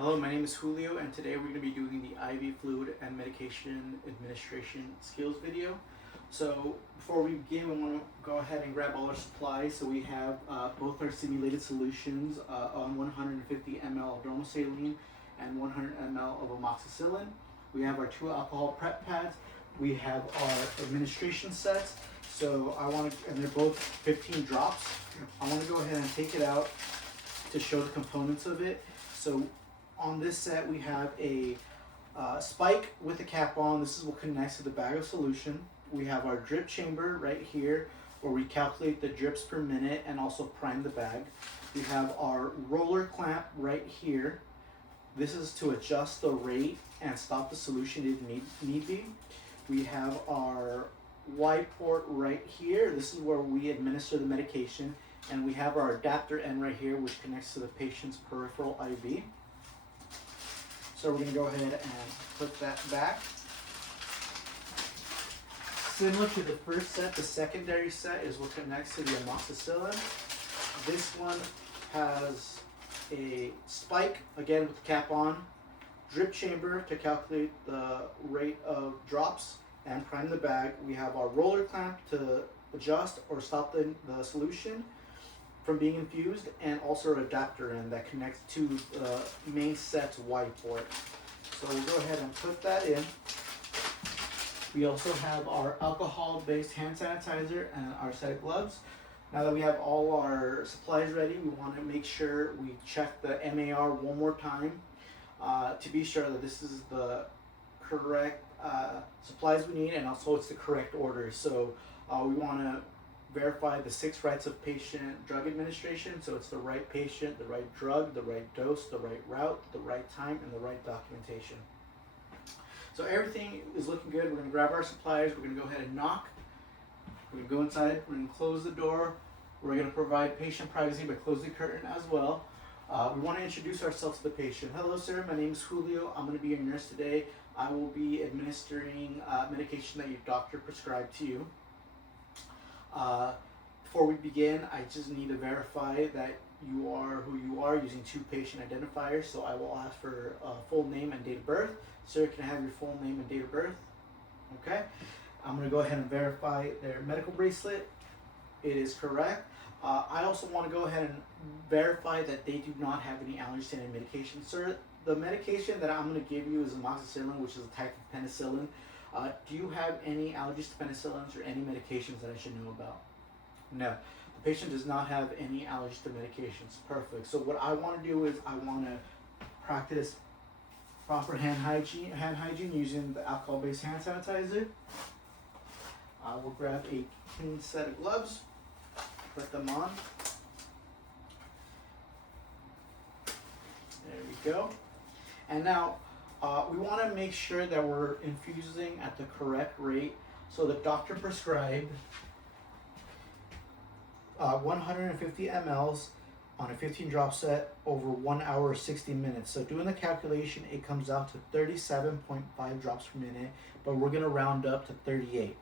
Hello, my name is Julio, and today we're going to be doing the IV fluid and medication administration skills video. So before we begin, we want to go ahead and grab all our supplies. So we have both our simulated solutions on 150 ml of bromosaline and 100 ml of amoxicillin. We have our 2 alcohol prep pads. We have our administration sets. So and they're both 15 drops. I want to go ahead and take it out to show the components of it. So on this set, we have a spike with a cap on. This is what connects to the bag of solution. We have our drip chamber right here, where we calculate the drips per minute and also prime the bag. We have our roller clamp right here. This is to adjust the rate and stop the solution if need be. We have our Y port right here. This is where we administer the medication. And we have our adapter end right here, which connects to the patient's peripheral IV. So we're going to go ahead and put that back. Similar to the first set, the secondary set is what connects to the amoxicillin. This one has a spike, again with the cap on, drip chamber to calculate the rate of drops and prime the bag. We have our roller clamp to adjust or stop the solution from being infused, and also an adapter end that connects to the main set's Y port. So we'll go ahead and put that in. We also have our alcohol-based hand sanitizer and our set of gloves. Now that we have all our supplies ready, we want to make sure we check the MAR one more time to be sure that this is the correct supplies we need, and also it's the correct order. So we want to verify the 6 rights of patient drug administration. So it's the right patient, the right drug, the right dose, the right route, the right time, and the right documentation. So everything is looking good. We're going to grab our supplies. We're going to go ahead and knock. We're going to go inside. We're going to close the door. We're going to provide patient privacy by closing the curtain as well. We want to introduce ourselves to the patient. Hello, sir. My name is Julio. I'm going to be your nurse today. I will be administering medication that your doctor prescribed to you. Before we begin, I just need to verify that you are who you are using 2 patient identifiers. So I will ask for full name and date of birth. Sir, can I have your full name and date of birth? Okay. I'm going to go ahead and verify their medical bracelet. It is correct. I also want to go ahead and verify that they do not have any allergies to any medication. Sir, the medication that I'm going to give you is amoxicillin, which is a type of penicillin. Do you have any allergies to penicillins or any medications that I should know about? No. The patient does not have any allergies to medications. Perfect. So what I want to do is I want to practice proper hand hygiene using the alcohol-based hand sanitizer. I will grab a clean set of gloves, put them on. There we go. And now, we want to make sure that we're infusing at the correct rate. So the doctor prescribed 150 mLs on a 15 drop set over 1 hour 60 minutes. So doing the calculation, it comes out to 37.5 drops per minute, but we're going to round up to 38.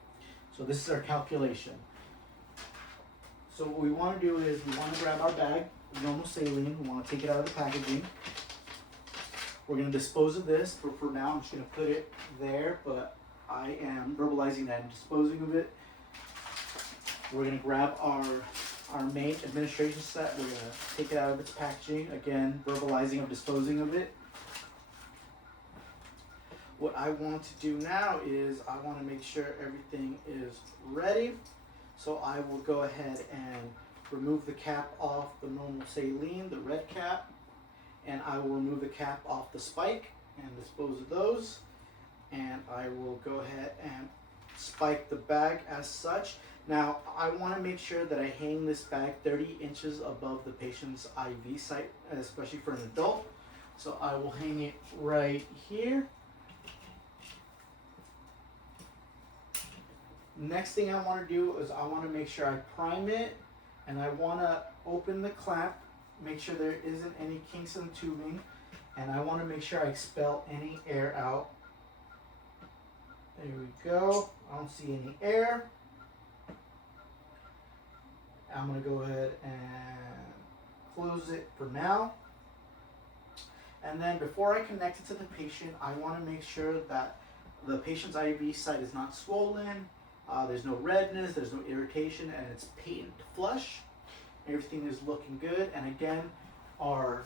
So this is our calculation. So what we want to do is we want to grab our bag, normal saline. We want to take it out of the packaging. We're going to dispose of this. For now, I'm just going to put it there, but I am verbalizing that I'm disposing of it. We're going to grab our main administration set. We're going to take it out of its packaging. Again, verbalizing of disposing of it. What I want to do now is I want to make sure everything is ready. So I will go ahead and remove the cap off the normal saline, the red cap. And I will remove the cap off the spike and dispose of those. And I will go ahead and spike the bag as such. Now, I want to make sure that I hang this bag 30 inches above the patient's IV site, especially for an adult. So I will hang it right here. Next thing I want to do is I want to make sure I prime it, and I want to open the clamp, make sure there isn't any kinks in the tubing, and I want to make sure I expel any air out. There we go. I don't see any air. I'm going to go ahead and close it for now. And then before I connect it to the patient, I want to make sure that the patient's IV site is not swollen, there's no redness, there's no irritation, and it's patent flush. Everything is looking good. And again, our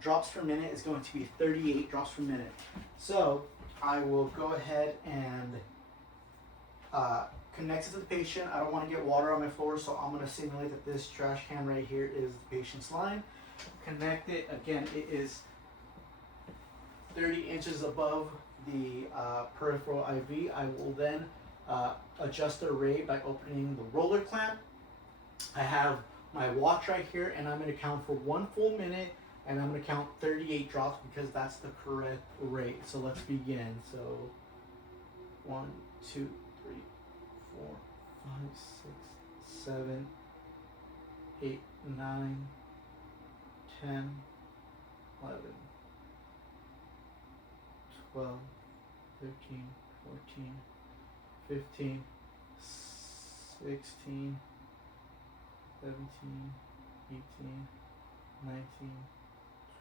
drops per minute is going to be 38 drops per minute. So I will go ahead and connect it to the patient. I don't want to get water on my floor, so I'm going to simulate that this trash can right here is the patient's line. Connect it. Again, it is 30 inches above the peripheral IV. I will then adjust the array by opening the roller clamp. I have my watch right here, and I'm going to count for 1 full minute, and I'm going to count 38 drops because that's the correct rate. So let's begin. So 1, 2, 3, 4, 5, 6, 7, 8, 9, 10, 11, 12, 13, 14, 15, 16, 17, 18, 19,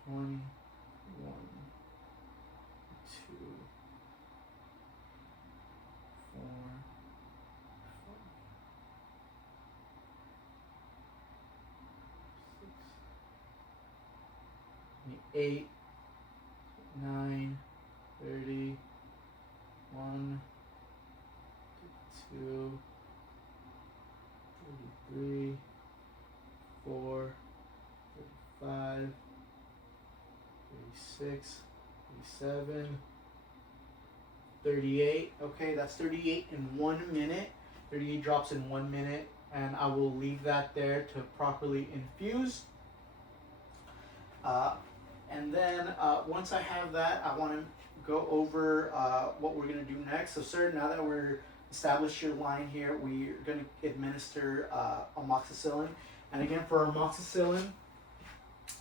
20, 1, 2, 4, 8, 9, 30, 1, 2, 33, 4, 35, 36, 37, 38. Okay, that's 38 in 1 minute. 38 drops in 1 minute, and I will leave that there to properly infuse. And then once I have that, I want to go over what we're going to do next. So sir, now that we're established your line here, we're going to administer amoxicillin. And again, for amoxicillin,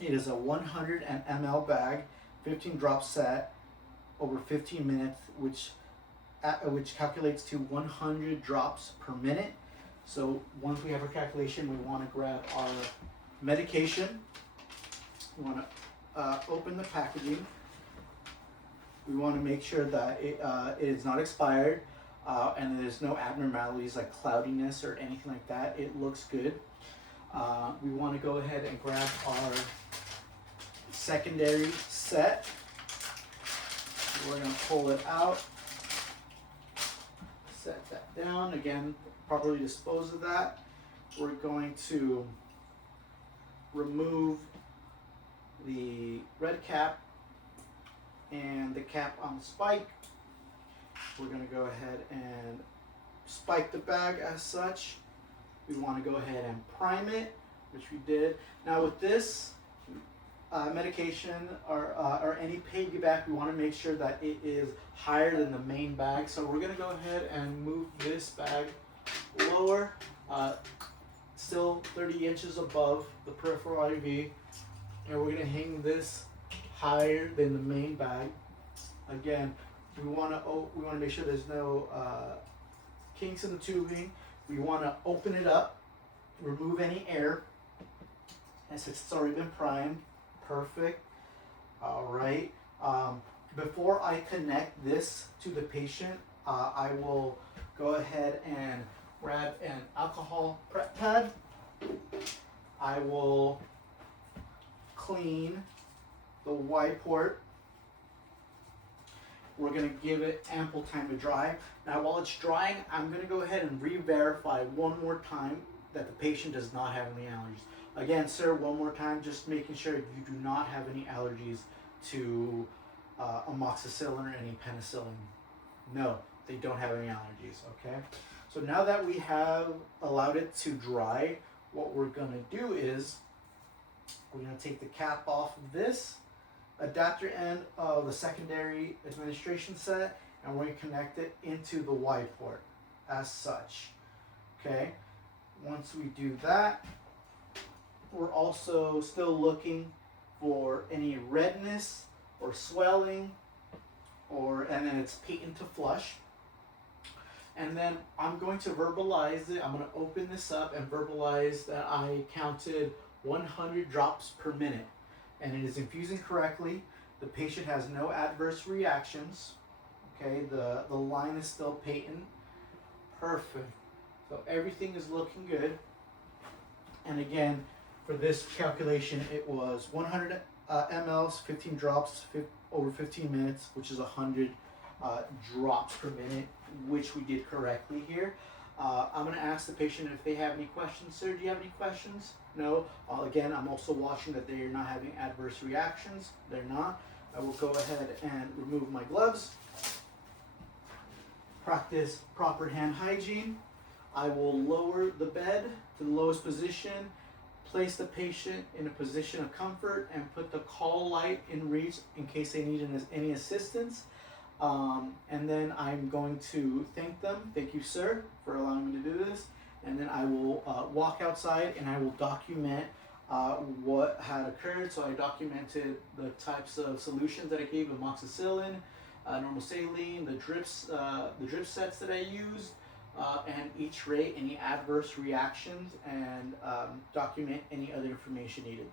it is a 100 ml bag, 15 drop set over 15 minutes, which calculates to 100 drops per minute. So once we have our calculation, we want to grab our medication. We want to open the packaging. We want to make sure that it is not expired and there's no abnormalities like cloudiness or anything like that. It looks good. We want to go ahead and grab our secondary set. We're going to pull it out, set that down. Again, properly dispose of that. We're going to remove the red cap and the cap on the spike. We're going to go ahead and spike the bag as such. We want to go ahead and prime it, which we did. Now with this medication or any piggyback, we want to make sure that it is higher than the main bag. So we're going to go ahead and move this bag lower, still 30 inches above the peripheral IV. And we're going to hang this higher than the main bag. Again, we want to make sure there's no kinks in the tubing. We want to open it up, remove any air, and since it's already been primed, perfect. All right. Before I connect this to the patient, I will go ahead and grab an alcohol prep pad. I will clean the Y port. We're going to give it ample time to dry. Now while it's drying, I'm going to go ahead and re-verify one more time that the patient does not have any allergies. Again, sir, one more time, just making sure you do not have any allergies to amoxicillin or any penicillin. No, they don't have any allergies, okay? So now that we have allowed it to dry, what we're going to do is we're going to take the cap off of this adapter end of the secondary administration set, and we're going to connect it into the Y port as such. Okay, once we do that, we're also still looking for any redness or swelling, and then it's patent to flush. And then I'm going to verbalize it. I'm going to open this up and verbalize that I counted 100 drops per minute. and it is infusing correctly. The patient has no adverse reactions. Okay, the line is still patent. Perfect. So everything is looking good. And again, for this calculation, it was 100 mLs, 15 drops, over 15 minutes, which is 100 drops per minute, which we did correctly here. I'm going to ask the patient if they have any questions. Sir, do you have any questions? No. Again, I'm also watching that they are not having adverse reactions. They're not. I will go ahead and remove my gloves. Practice proper hand hygiene. I will lower the bed to the lowest position, place the patient in a position of comfort, and put the call light in reach in case they need any assistance. And then I'm going to thank them. Thank you, sir, for allowing me to do this. And then I will walk outside and I will document what had occurred. So I documented the types of solutions that I gave: amoxicillin, normal saline, the drip sets that I used, and each rate, any adverse reactions, and document any other information needed.